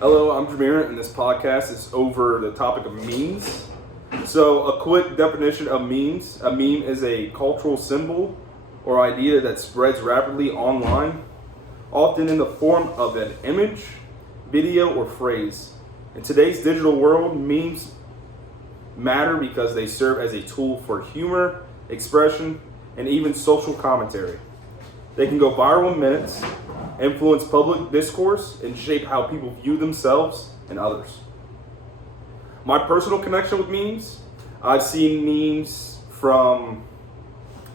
Hello, I'm Jameer, and this podcast is over the topic of memes. So, a quick definition of memes. A meme is a cultural symbol or idea that spreads rapidly online, often in the form of an image, video, or phrase. In today's digital world, memes matter because they serve as a tool for humor, expression, and even social commentary. They can go viral in minutes, influence public discourse, and shape how people view themselves and others. My personal connection with memes, I've seen memes from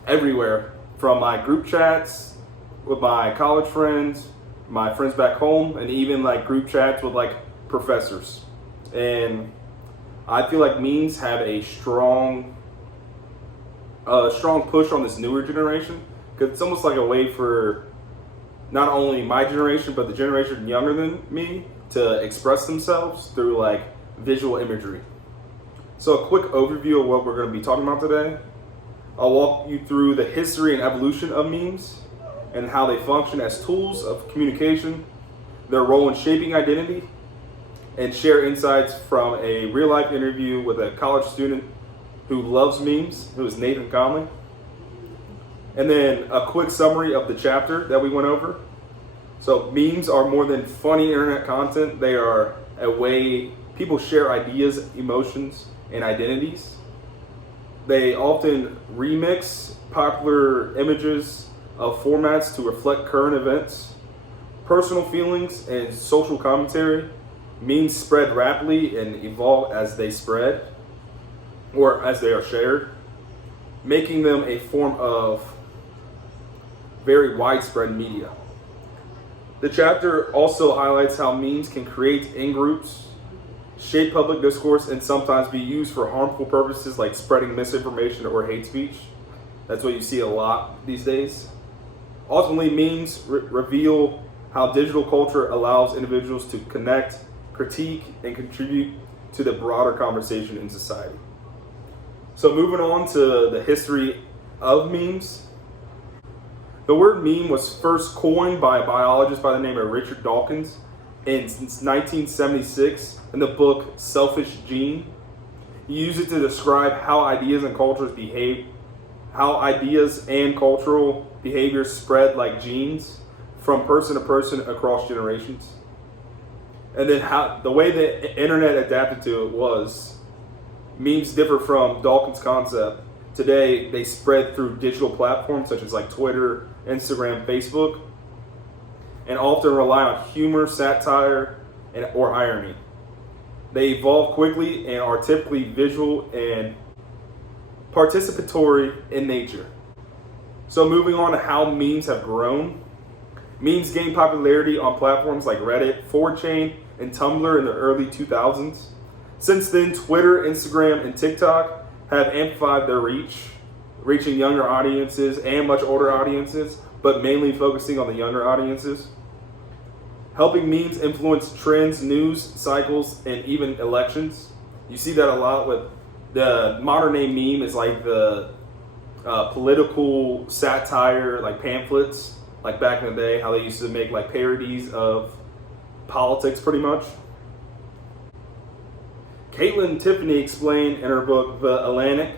everywhere, from my group chats with my college friends, my friends back home, and even like group chats with like professors. And I feel like memes have a strong push on this newer generation because it's almost like a way for not only my generation but the generation younger than me to express themselves through like visual imagery. So a quick overview of what we're going to be talking about today. I'll walk you through the history and evolution of memes and how they function as tools of communication, their role in shaping identity, and share insights from a real life interview with a college student who loves memes, who is Nathan Conley. And then a quick summary of the chapter that we went over. So memes are more than funny internet content. They are a way people share ideas, emotions, and identities. They often remix popular images of formats to reflect current events, personal feelings, and social commentary. Memes spread rapidly and evolve as they spread or as they are shared, making them a form of very widespread media. The chapter also highlights how memes can create in-groups, shape public discourse, and sometimes be used for harmful purposes like spreading misinformation or hate speech. That's what you see a lot these days. Ultimately, memes reveal how digital culture allows individuals to connect, critique, and contribute to the broader conversation in society. So moving on to the history of memes. The word meme was first coined by a biologist by the name of Richard Dawkins in 1976 in the book Selfish Gene. He used it to describe how ideas and cultures behave, how ideas and cultural behaviors spread like genes from person to person across generations. And then how the way the internet adapted to it was memes differ from Dawkins' concept. Today, they spread through digital platforms such as like Twitter, Instagram, Facebook, and often rely on humor, satire, or irony. They evolve quickly and are typically visual and participatory in nature. So moving on to how memes have grown. Memes gained popularity on platforms like Reddit, 4chan, and Tumblr in the early 2000s. Since then, Twitter, Instagram, and TikTok have amplified their reach, reaching younger audiences and much older audiences, but mainly focusing on the younger audiences. Helping memes influence trends, news cycles, and even elections. You see that a lot with the modern day meme is like the political satire, like pamphlets, like back in the day, how they used to make like parodies of politics pretty much. Caitlin Tiffany explained in her book, The Atlantic,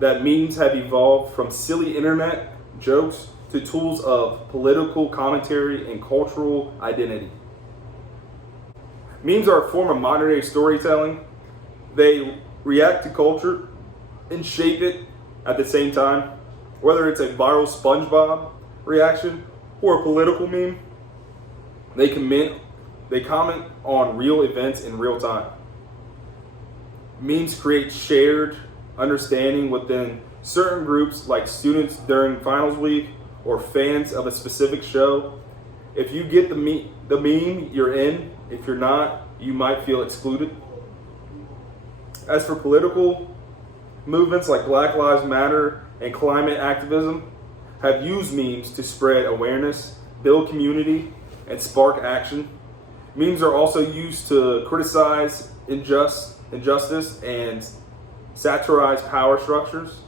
that memes have evolved from silly internet jokes to tools of political commentary and cultural identity. Memes are a form of modern day storytelling. They react to culture and shape it at the same time. Whether it's a viral SpongeBob reaction or a political meme, they comment on real events in real time. Memes create shared understanding within certain groups like students during finals week or fans of a specific show. If you get the meme, you're in. If you're not, you might feel excluded. As for political movements like Black Lives Matter and climate activism have used memes to spread awareness, build community, and spark action. Memes are also used to criticize injustice and satirize power structures.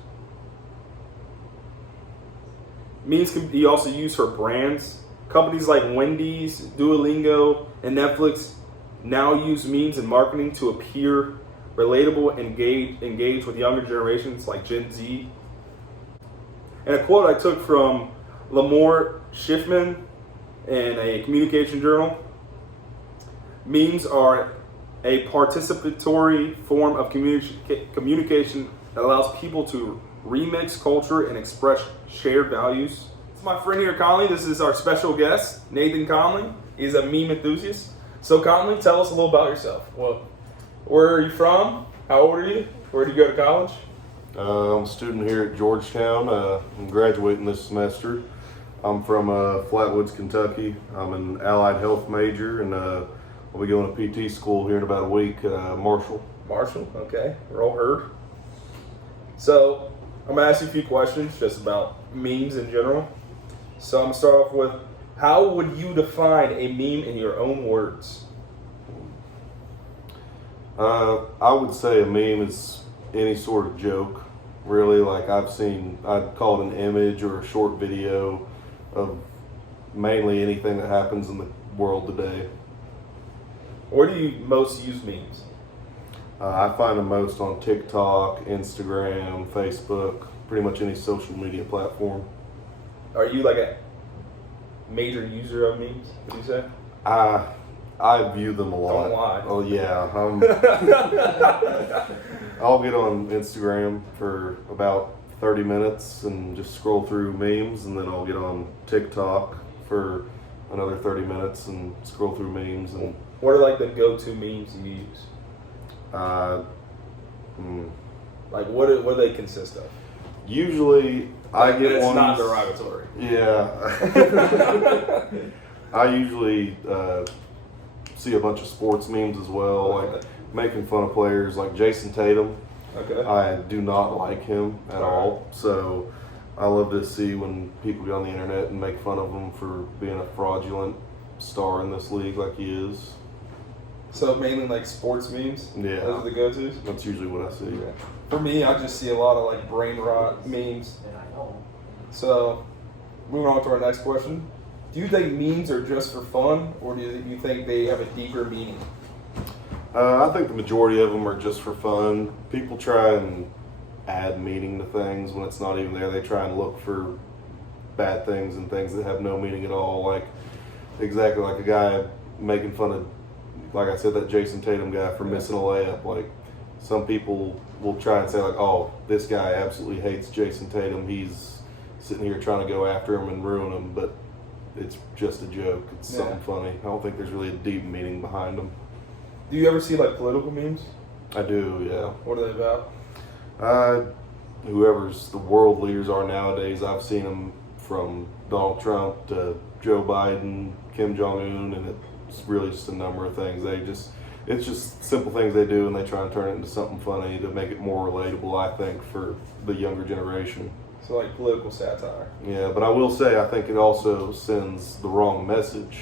Memes can be also used for brands. Companies like Wendy's, Duolingo, and Netflix now use memes in marketing to appear relatable and engage with younger generations like Gen Z. And a quote I took from Lamore Schiffman in a communication journal: memes are a participatory form of communication that allows people to remix culture and express shared values. This is my friend here, Conley. This is our special guest, Nathan Conley. He's a meme enthusiast. So Conley, tell us a little about yourself. Well, where are you from? How old are you? Where did you go to college? I'm a student here at Georgetown. I'm graduating this semester. I'm from Flatwoods, Kentucky. I'm an allied health major, and I'll be going to PT school here in about a week, Marshall. Marshall, okay. We're all heard. So I'm gonna ask you a few questions just about memes in general. So I'm gonna start off with, how would you define a meme in your own words? I would say a meme is any sort of joke, really. Like I'd call it an image or a short video of mainly anything that happens in the world today. Where do you most use memes? I find them most on TikTok, Instagram, Facebook, pretty much any social media platform. Are you like a major user of memes, would you say? I view them a lot. Don't lie. Oh yeah. I'll get on Instagram for about 30 minutes and just scroll through memes, and then I'll get on TikTok for another 30 minutes and scroll through memes. And what are like the go-to memes you use? Like what do they consist of? Usually I get it's ones. Not derogatory. Yeah. I usually see a bunch of sports memes as well, like making fun of players like Jason Tatum. Okay. I do not like him at all, so I love to see when people get on the internet and make fun of him for being a fraudulent star in this league like he is. So mainly like sports memes? Yeah. Those are the go-tos? That's usually what I see. Yeah. For me, I just see a lot of like brain rot memes. So, moving on to our next question. Do you think memes are just for fun, or do you think they have a deeper meaning? I think the majority of them are just for fun. People try and add meaning to things when it's not even there. They try and look for bad things and things that have no meaning at all. Like, exactly like a guy making fun of, like I said, that Jason Tatum guy for missing a layup. Like, some people will try and say like, oh, this guy absolutely hates Jason Tatum. He's sitting here trying to go after him and ruin him, but it's just a joke. It's something funny. I don't think there's really a deep meaning behind them. Do you ever see like political memes? I do, yeah. What are they about? Whoever's the world leaders are nowadays, I've seen them from Donald Trump to Joe Biden, Kim Jong-un, and it's really just a number of things. It's just simple things they do, and they try and turn it into something funny to make it more relatable, I think, for the younger generation. So like political satire. Yeah, but I will say I think it also sends the wrong message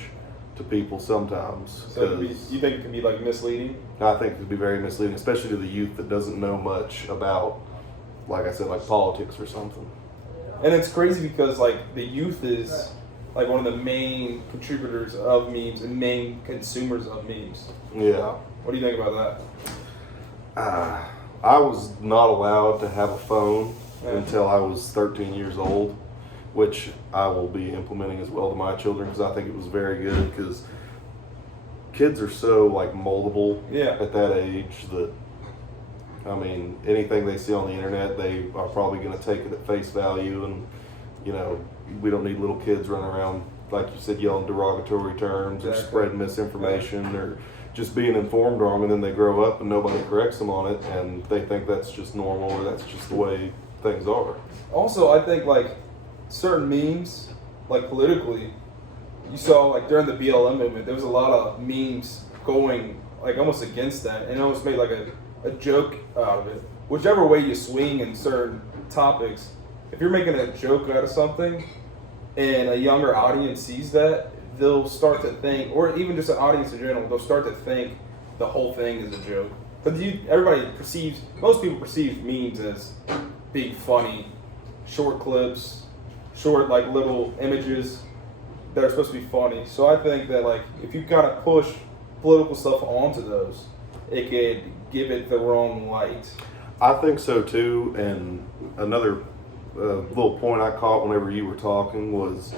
to people sometimes. So you think it can be like misleading? I think it could be very misleading, especially to the youth that doesn't know much about, like I said, like politics or something. And it's crazy because like the youth is like one of the main contributors of memes and main consumers of memes. Yeah. What do you think about that? I was not allowed to have a phone until I was 13 years old, which I will be implementing as well to my children, because I think it was very good, because kids are so like moldable at that age that, I mean, anything they see on the internet, they are probably going to take it at face value. And, you know, we don't need little kids running around, like you said, yelling derogatory terms or spreading misinformation or just being informed wrong, and then they grow up and nobody corrects them on it, and they think that's just normal or that's just the way things are. Also, I think like certain memes, like politically, you saw like during the BLM movement, there was a lot of memes going like almost against that, and almost made like a joke out of it. Whichever way you swing in certain topics, if you're making a joke out of something and a younger audience sees that, they'll start to think, or even just an audience in general, they'll start to think the whole thing is a joke. But most people perceive memes as being funny, short clips, short like little images that are supposed to be funny. So I think that like if you kind of push political stuff onto those, it could give it the wrong light. I think so too. And another little point I caught whenever you were talking was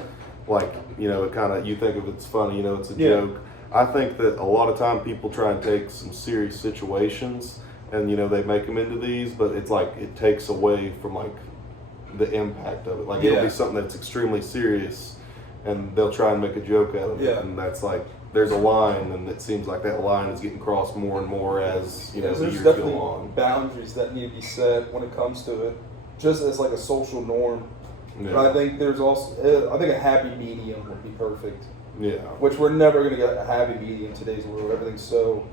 like, it kind of, you think of it's funny, it's a joke. I think that a lot of time people try and take some serious situations and, they make them into these, but it's like it takes away from like the impact of it. Like it'll be something that's extremely serious and they'll try and make a joke out of it. And that's like, there's a line, and it seems like that line is getting crossed more and more as the there's years definitely go on. boundaries that need to be set when it comes to it, just as like a social norm. Yeah. But I think there's also, I think a happy medium would be perfect. Yeah. Which we're never going to get a happy medium in today's world. Everything's so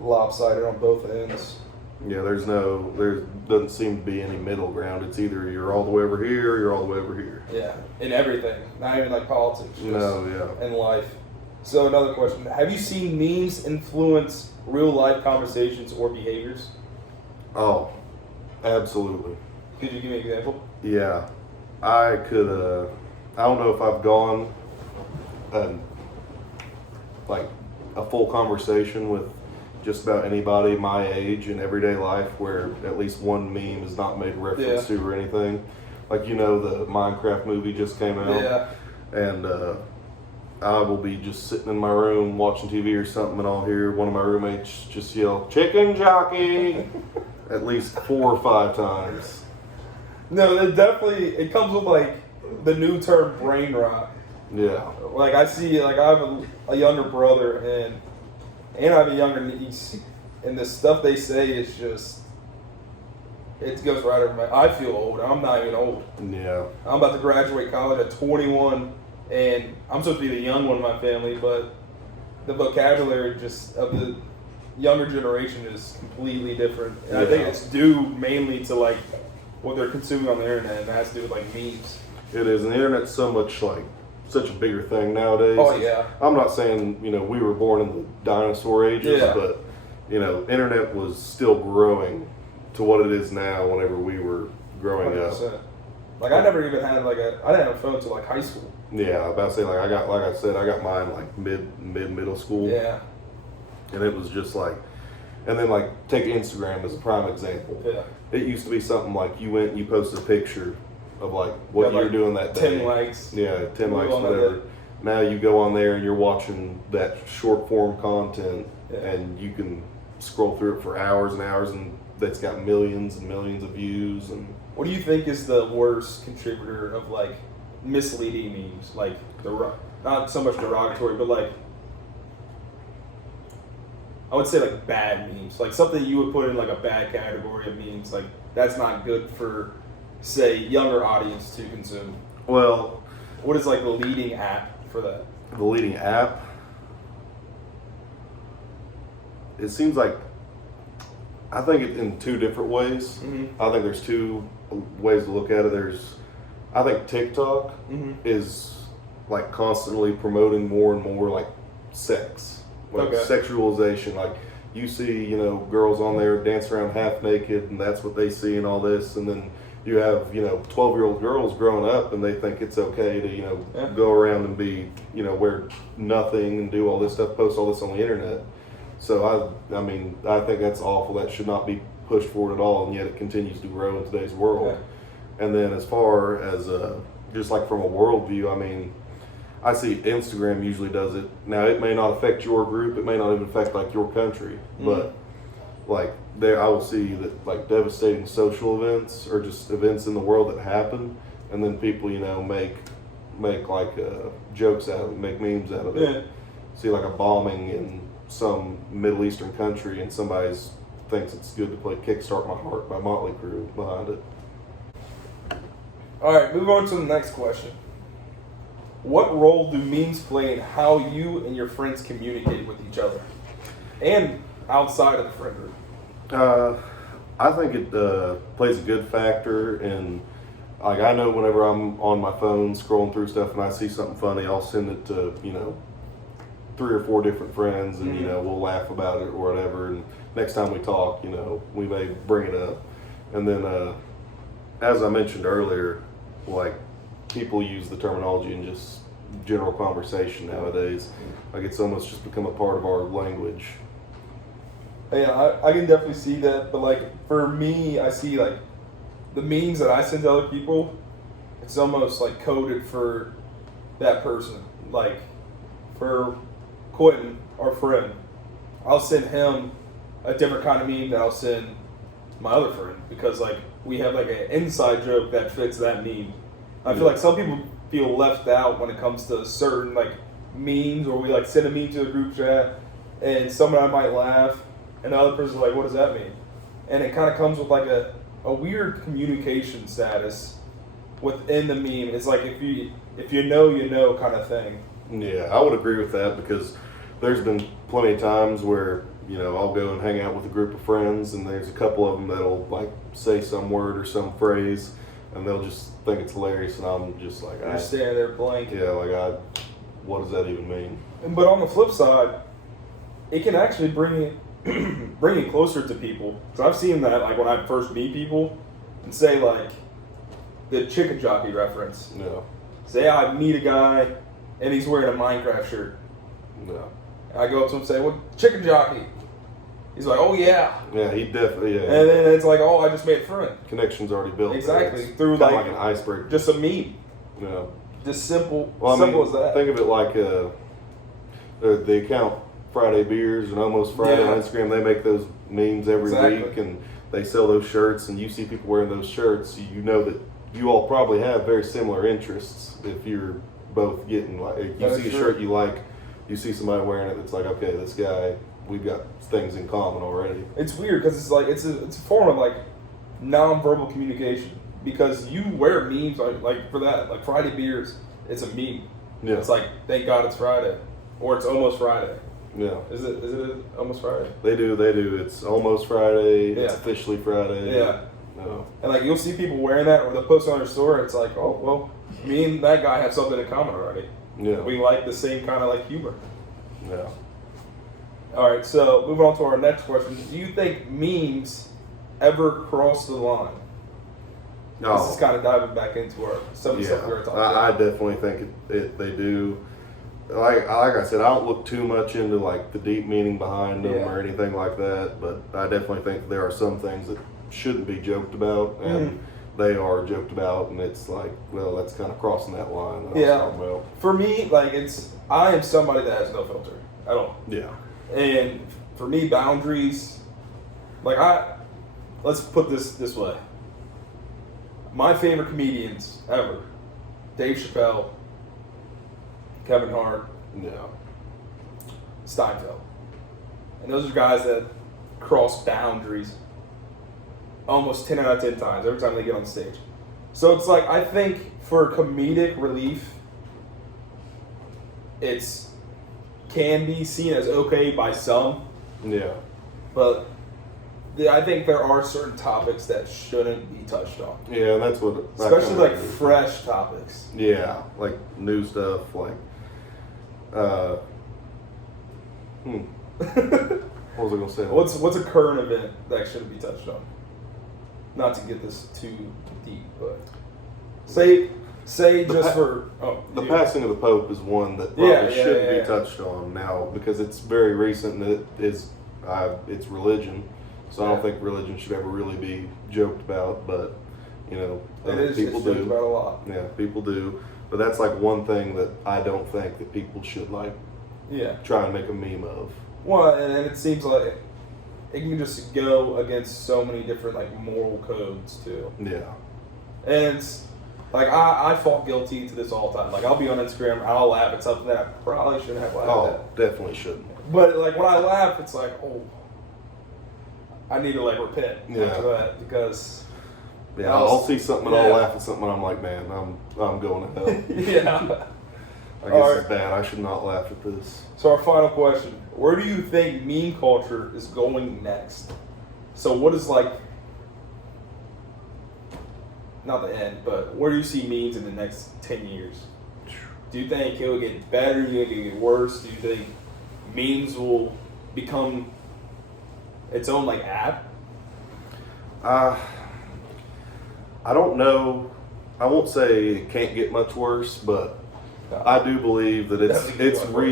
lopsided on both ends. Yeah, there doesn't seem to be any middle ground. It's either you're all the way over here or you're all the way over here. Yeah, in everything. Not even like politics. Just in life. So another question. Have you seen memes influence real life conversations or behaviors? Oh, absolutely. Could you give me an example? Yeah. I could, I don't know if I've gone like a full conversation with just about anybody my age in everyday life where at least one meme is not made reference to or anything. Like, the Minecraft movie just came out. Yeah. And I will be just sitting in my room watching TV or something, and I'll hear one of my roommates just yell, "Chicken jockey," at least 4 or 5 times. No, it comes with like the new term brain rot. Yeah. Like I see, like I have a younger brother and I have a younger niece, and the stuff they say is just, it goes right over my. I feel old. I'm not even old. Yeah. I'm about to graduate college at 21, and I'm supposed to be the young one in my family, but the vocabulary just of the younger generation is completely different. And I think it's due mainly to like what they're consuming on the internet, and that has to do with like memes. It is, and the internet's such a bigger thing nowadays. Oh yeah. I'm not saying we were born in the dinosaur ages, but internet was still growing to what it is now. Whenever we were growing 100%. up, like I never even had I didn't have a phone until like high school. Yeah, I was about to say I got mine like middle school. Yeah. And it was just like, and then like take Instagram as a prime example. Yeah. It used to be something like you went and you posted a picture of like what you were doing that day. 10 likes. Yeah, 10 likes, whatever. Now you go on there and you're watching that short form content, and you can scroll through it for hours and hours, and that's got millions and millions of views. And what do you think is the worst contributor of like misleading memes? Like not so much derogatory, but like I would say like bad memes, like something you would put in like a bad category of memes. Like that's not good for, say, younger audience to consume. Well, what is like the leading app for that? The leading app? It seems like, I think it in 2 different ways. Mm-hmm. I think there's 2 ways to look at it. I think TikTok is like constantly promoting more and more like sex, like sexualization. Like you see, girls on there dance around half naked, and that's what they see and all this, and then you have 12-year-old girls growing up and they think it's okay to go around and be wear nothing and do all this stuff, post all this on the internet. So I mean I think that's awful. That should not be pushed forward at all, and yet it continues to grow in today's world. And then as far as just like from a worldview, I mean, I see Instagram usually does it. Now it may not affect your group, it may not even affect like your country, but like there I will see that like devastating social events or just events in the world that happen, and then people make like jokes out of it, make memes out of it. See like a bombing in some Middle Eastern country, and somebody thinks it's good to play "Kickstart My Heart" by Motley Crue behind it. All right, move on to the next question. What role do memes play in how you and your friends communicate with each other, and outside of the friend group? I think it plays a good factor in, like, I know whenever I'm on my phone scrolling through stuff and I see something funny, I'll send it to 3 or 4 different friends, and we'll laugh about it or whatever. And next time we talk, we may bring it up. And then, as I mentioned earlier, like, people use the terminology in just general conversation nowadays. Like it's almost just become a part of our language. Yeah, I can definitely see that. But like for me, I see like the memes that I send to other people. It's almost like coded for that person. Like for Quentin, our friend, I'll send him a different kind of meme that I'll send my other friend because like we have like an inside joke that fits that meme. I feel like some people feel left out when it comes to certain like memes, or we like send a meme to a group chat and someone might laugh and the other person's like, what does that mean? And it kind of comes with like a weird communication status within the meme. It's like if you know kind of thing. Yeah, I would agree with that because there's been plenty of times where, you know, I'll go and hang out with a group of friends and there's a couple of them that'll like say some word or some phrase and they'll just think it's hilarious and I'm just like, You're standing there blank. yeah, like what does that even mean? But on the flip side, it can actually bring it closer to people. So I've seen that like when I first meet people and say like the chicken jockey reference. No, Say I meet a guy and he's wearing a Minecraft shirt. no. I go up to him and say, "What chicken jockey?" He's like, "Oh yeah." Yeah, he definitely, yeah. And then it's like, "Oh, I just made a friend." Connection's already built. Exactly, It's through kinda like an icebreaker. just a meme, Yeah. just simple, Well, I simple mean, as that. think of it like the account Friday Beers and Almost Friday Yeah. on Instagram. They make those memes every Exactly. week, and they sell those shirts. And you see people wearing those shirts, you know that you all probably have very similar interests. If you're both getting like, if you That's see a true. shirt you like, you see somebody wearing it. It's like, okay, this guy, we've got things in common already. It's weird because it's like it's a form of like non-verbal communication because you wear memes like for that like Friday Beers. It's a meme. Yeah. It's like thank God it's Friday, or it's almost Friday. Yeah. Is it almost Friday? They do. It's almost Friday. It's Yeah. officially Friday. Yeah. No. And like you'll see people wearing that, or they'll post on their store. It's like, oh well, me and that guy have something in common already. Yeah. We like the same kind of like humor. Yeah. All right, so moving on to our next question: do you think memes ever cross the line? This is kind of diving back into some of the stuff we were talking I about. definitely think they do. Like I said, I don't look too much into like the deep meaning behind them Yeah. or anything like that. But I definitely think there are some things that shouldn't be joked about, and they are joked about, and it's like, well, that's kind of crossing that line that I was Yeah. talking about. For me, like I am somebody that has no filter at all. Yeah. And for me, boundaries, like let's put this way. My favorite comedians ever, Dave Chappelle, Kevin Hart, Yeah. Steinfeld. And those are guys that cross boundaries almost 10 out of 10 times every time they get on stage. So it's like, I think for comedic relief, it's can be seen as okay by some, Yeah. but I think there are certain topics that shouldn't be touched on. Yeah, that's what. I Especially kinda like agree. fresh topics. Yeah, like new stuff, like. What was I gonna say? What's a current event that shouldn't be touched on? Not to get this too deep, but say The passing of the Pope is one that probably shouldn't be yeah. touched on now because it's very recent and it is it's religion, so I don't think religion should ever really be joked about. But you know, people it's joked do. about a lot. Yeah, people do. But that's like one thing that I don't think that people should like Yeah. try and make a meme of. Well, and it seems like it can just go against so many different like moral codes too. Yeah. And it's, like I fall guilty to this all the time. Like I'll be on Instagram and I'll laugh at something that I probably shouldn't have laughed Oh, at. definitely shouldn't. But like when I laugh, it's like, oh, I need to like repent after that because Yeah, I was- I'll see something and yeah. I'll laugh at something and I'm like, man, I'm going to hell. yeah. I All guess right. it's bad. I should not laugh at this. So our final question: where do you think meme culture is going next? So what is like, not the end, but where do you see memes in the next 10 years? Do you think it will get better? Do you think it will get worse? Do you think memes will become its own like app? I don't know. I won't say it can't get much worse, but I do believe that That's a good one.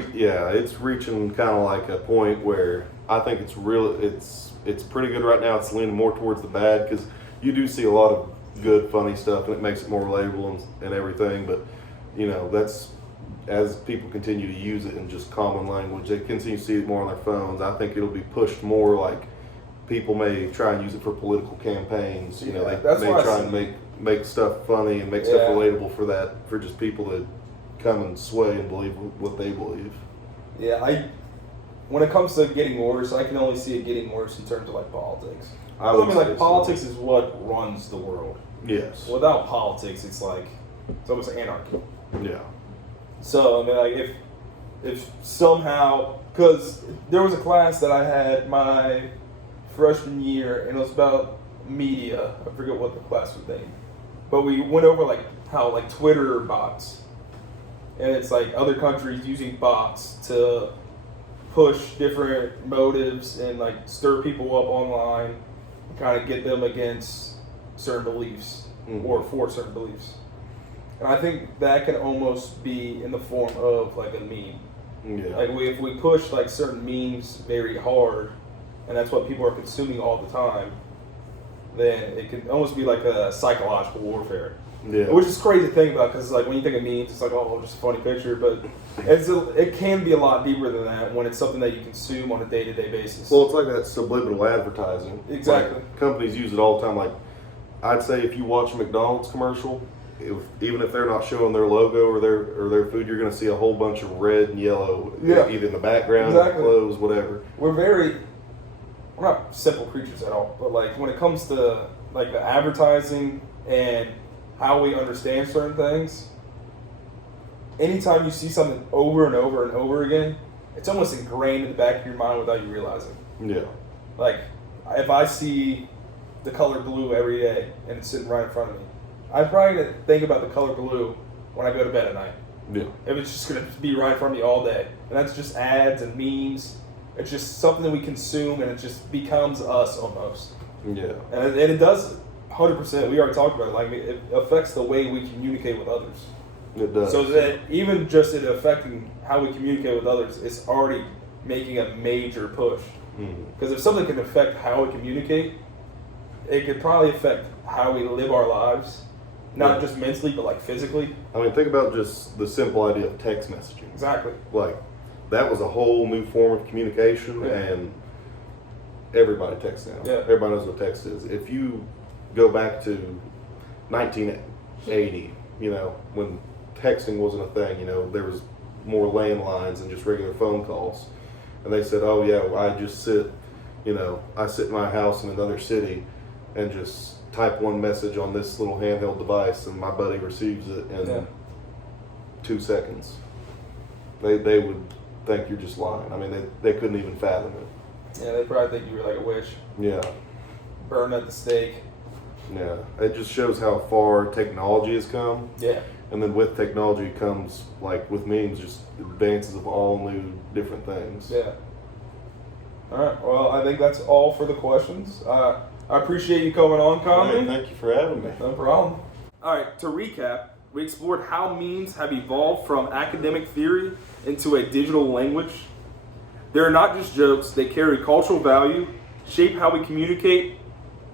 it's reaching kind of like a point where I think it's pretty good right now. It's leaning more towards the bad because you do see a lot of good, funny stuff, and it makes it more relatable and everything. But that's as people continue to use it in just common language, they continue to see it more on their phones. I think it'll be pushed more like people may try and use it for political campaigns. They that's may why I try see- and make stuff funny and make stuff relatable for just people to come and sway and believe what they believe. Yeah, when it comes to getting worse, I can only see it getting worse in terms of like politics. I I would mean, say like so. politics is what runs the world. Yes. Without politics, it's almost anarchy. Yeah. So I mean, like if somehow, because there was a class that I had my freshman year, and it was about media. I forget what the class was named, but we went over like how like Twitter bots, and it's like other countries using bots to push different motives and like stir people up online, and kind of get them against certain beliefs or for certain beliefs. And I think that can almost be in the form of like a meme. Yeah. Like if we push like certain memes very hard, and that's what people are consuming all the time, then it can almost be like a psychological warfare. Yeah. Which is crazy to think about because like when you think of memes, it's like just a funny picture, but it can be a lot deeper than that when it's something that you consume on a day-to-day basis. Well, it's like that subliminal advertising. Exactly. Like, companies use it all the time. Like, I'd say if you watch a McDonald's commercial, even if they're not showing their logo or their food, you're going to see a whole bunch of red and yellow, either in the background, Exactly. clothes, whatever. We're not simple creatures at all, but like when it comes to like the advertising and how we understand certain things, anytime you see something over and over and over again, it's almost ingrained in the back of your mind without you realizing. Yeah. Like if I see the color blue every day and it's sitting right in front of me, I'm probably gonna think about the color blue when I go to bed at night. Yeah. If it's just gonna be right in front of me all day, and that's just ads and memes. It's just something that we consume, and it just becomes us almost. Yeah. And it does 100%. We already talked about it. Like it affects the way we communicate with others. It does. So that even just it affecting how we communicate with others, it's already making a major push. Because if something can affect how we communicate, it could probably affect how we live our lives, not just mentally, but like physically. I mean, think about just the simple idea of text messaging. Exactly. Like, that was a whole new form of communication, and everybody texts now. Yeah. Everybody knows what text is. If you go back to 1980, when texting wasn't a thing, there was more landlines and just regular phone calls. And they said, oh, yeah, well, I just sit in my house in another city and just type one message on this little handheld device, and my buddy receives it in 2 seconds. They would think you're just lying. I mean, they couldn't even fathom it. Yeah, they probably think you were like a witch, Yeah. burned at the stake. Yeah. It just shows how far technology has come. Yeah. And then with technology comes, like with memes, just advances of all new different things. Yeah. All right. Well, I think that's all for the questions. I appreciate you coming on, Conley. Hey, thank you for having me. No problem. All right, to recap, we explored how memes have evolved from academic theory into a digital language. They're not just jokes, they carry cultural value, shape how we communicate,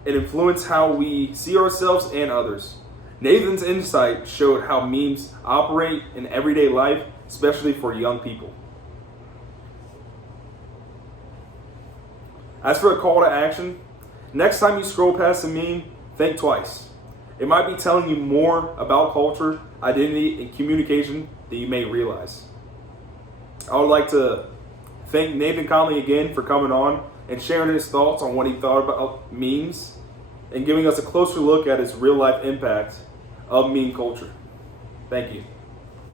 and influence how we see ourselves and others. Nathan's insight showed how memes operate in everyday life, especially for young people. As for a call to action, next time you scroll past a meme, think twice. It might be telling you more about culture, identity, and communication than you may realize. I would like to thank Nathan Conley again for coming on and sharing his thoughts on what he thought about memes and giving us a closer look at his real life impact of meme culture. Thank you.